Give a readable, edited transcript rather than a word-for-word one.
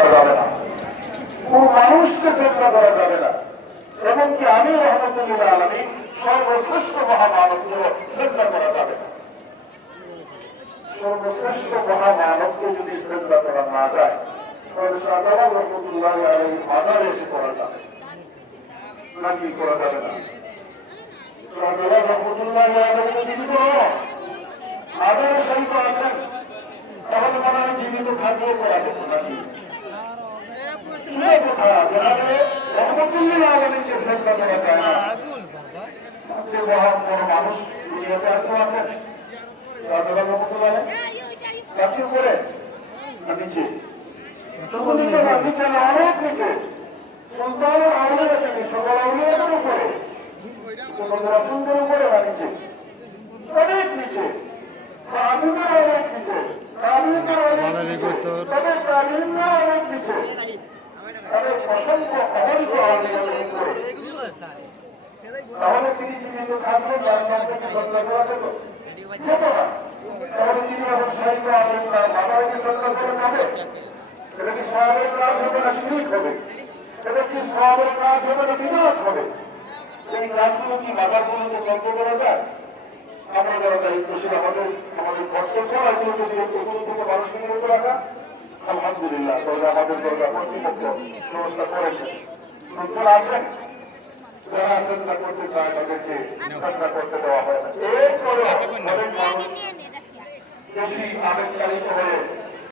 যাবে না, কোন মানুষকে চেষ্টা করা যাবে না। এমনকি আমি রহমতুল্লাহ আলামিন সর্বশ্রেষ্ঠ মহামানবকে চেষ্টা করা যাবে না। সর্বশ্রেষ্ঠ মহামানবকে যদি চেষ্টা করা না যায় তাহলে শাহজালাল রহমতুল্লাহ আলাইহির মাজারে এসে করা যাবে নাকি করা যাবে না? শাহজালাল রহমতুল্লাহ আলাইহি জীবিত মাজারে শরীফ আছেন, তাহলে মনে হয় জীবিত থাকলেও করা যেত নাকি? কথা যেখানে রহমতুল্লাহ আলামিনকে চেষ্টা করা যায় না, সবচেয়ে মহান কোন মানুষ দুনিয়াতে আর কেউ আছেন? শাহজালাল রহমতুল্লাহ গাছের উপরে না নিচে? অনেক নিচে। সুলতানের আউলিয়া থেকে সকল আউলিয়াদের উপরে, রাসূলদের উপরে না নিচে? অনেক নিচে। সাহাবীদের অনেক নিচে, তাবিঈদের অনেক নিচে, তবে তাবিঈনরা অনেক নিচে। তাদের অসংখ্য অগণিত আউলিয়াদের উপরে। তাহলে তিনি জীবিত থাকবেন, তার সম্পর্কে শ্রদ্ধা করা যেত? যেত না। তাহলে তিনি এখন সাহিত্য আলেন তার মাজারকে শ্রদ্ধা করে যাবে? এটা কি সওয়াবের কাজ হবে না শিরক হবে? এটা কি সওয়াবের কাজ হবে না বিদআত হবে? এই কাজগুলো কি মাজারগুলোকে বন্ধ করা যায়? আমরা যারা দায়িত্বশীল আমাদের কর্তব্য এগুলোকে এগুলো থেকে মানুষকে বিরত রাখা। আলহামদুলিল্লাহ, তাহলে আমাদের দরকার কর্তৃপক্ষ ব্যবস্থা করেছেন, লোকজন আছেন যারা চেষ্টা করতে চায় তাদেরকে চেষ্টা করতে দেওয়া হয় না। এরপরে অনেক মানুষ বেশি আবেগতাড়িত হয়ে